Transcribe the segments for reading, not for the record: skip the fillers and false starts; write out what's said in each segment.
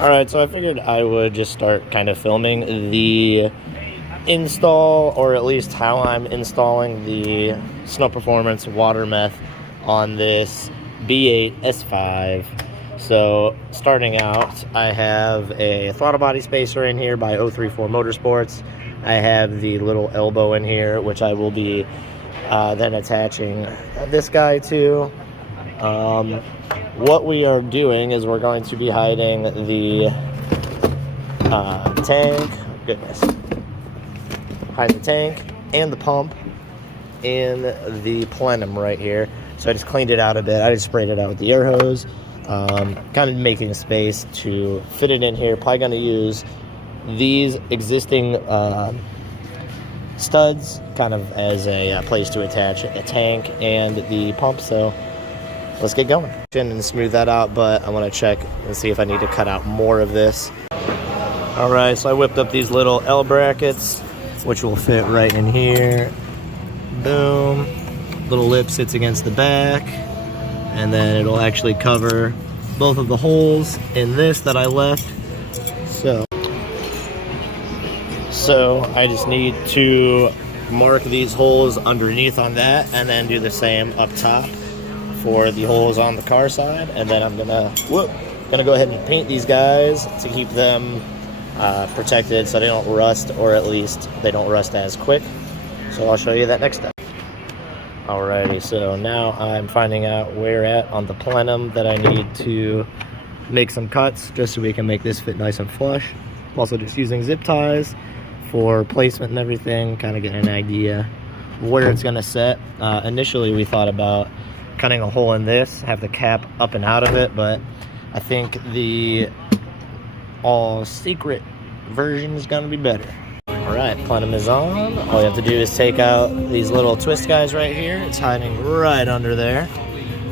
Alright, so I figured I would just start kind of filming the install, or at least how I'm installing the Snow Performance Water Meth on this B8 S5. So starting out, I have a throttle body spacer in here by 034 Motorsports. I have the little elbow in here, which I will be then attaching this guy to. What we are doing is we're going to be hiding the tank, hide the tank and the pump in the plenum right here. So I just cleaned it out a bit. I just sprayed it out with the air hose, kind of making a space to fit it in here. Probably going to use these existing studs kind of as a place to attach a tank and the pump. So let's get going and smooth that out, but I want to check and see if I need to cut out more of this. All right, so I whipped up these little L brackets, which will fit right in here. Boom. Little lip sits against the back, and then it'll actually cover both of the holes in this that I left. So I just need to mark these holes underneath on that, and then do the same up top for the holes on the car side. And then I'm gonna go ahead and paint these guys to keep them protected so they don't rust, or at least they don't rust as quick. So I'll show you that next step. Alrighty, so now I'm finding out where at on the plenum that I need to make some cuts just so we can make this fit nice and flush. I'm also just using zip ties for placement and everything, kind of getting an idea where it's gonna set. Initially we thought about cutting a hole in this, have the cap up and out of it, but I think the all secret version is gonna be better. All right, plenum is on. All you have to do is take out these little twist guys right here. It's hiding right under there.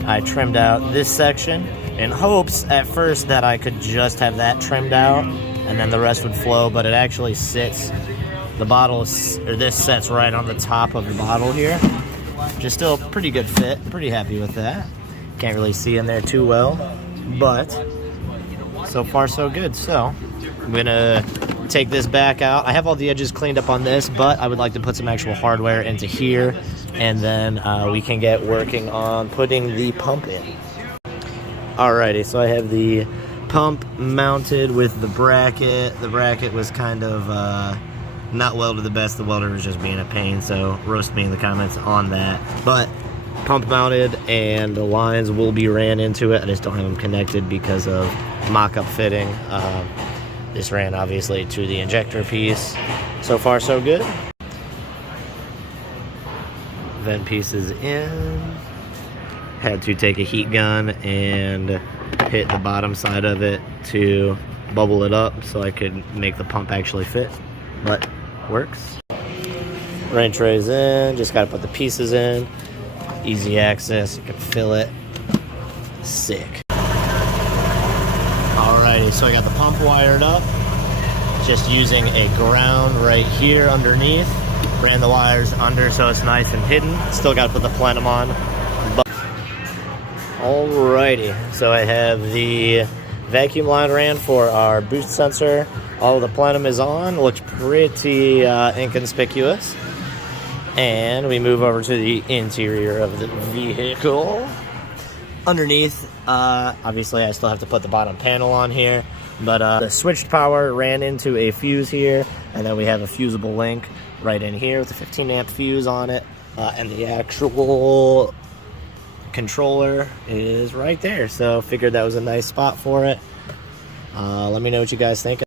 I trimmed out this section in hopes at first that I could just have that trimmed out and then the rest would flow, but it actually sits, the bottle, or this sets right on the top of the bottle here. Just still a pretty good fit. Pretty happy with that. Can't really see in there too well, but so far so good. So I'm gonna take this back out. I have all the edges cleaned up on this, but I would like to put some actual hardware into here, and then we can get working on putting the pump in. Alrighty, so I have the pump mounted with the bracket. The bracket was kind of not welded the best. The welder was just being a pain, so roast me in the comments on that. But pump mounted, and the lines will be ran into it. I just don't have them connected because of mock-up fitting. This ran obviously to the injector piece. So far so good. Vent pieces in. Had to take a heat gun and hit the bottom side of it to bubble it up so I could make the pump actually fit, but works. Rain trays in, just gotta put the pieces in. Easy access, you can fill it. Sick. Alrighty, so I got the pump wired up. Just using a ground right here underneath. Ran the wires under so it's nice and hidden. Still gotta put the plenum on. Alrighty, so I have the vacuum line ran for our boost sensor. All of the plenum is on, looks pretty inconspicuous. And we move over to the interior of the vehicle. Underneath, obviously I still have to put the bottom panel on here, but the switched power ran into a fuse here, and then we have a fusible link right in here with a 15 amp fuse on it, and the actual controller is right there. So figured that was a nice spot for it. Let me know what you guys think.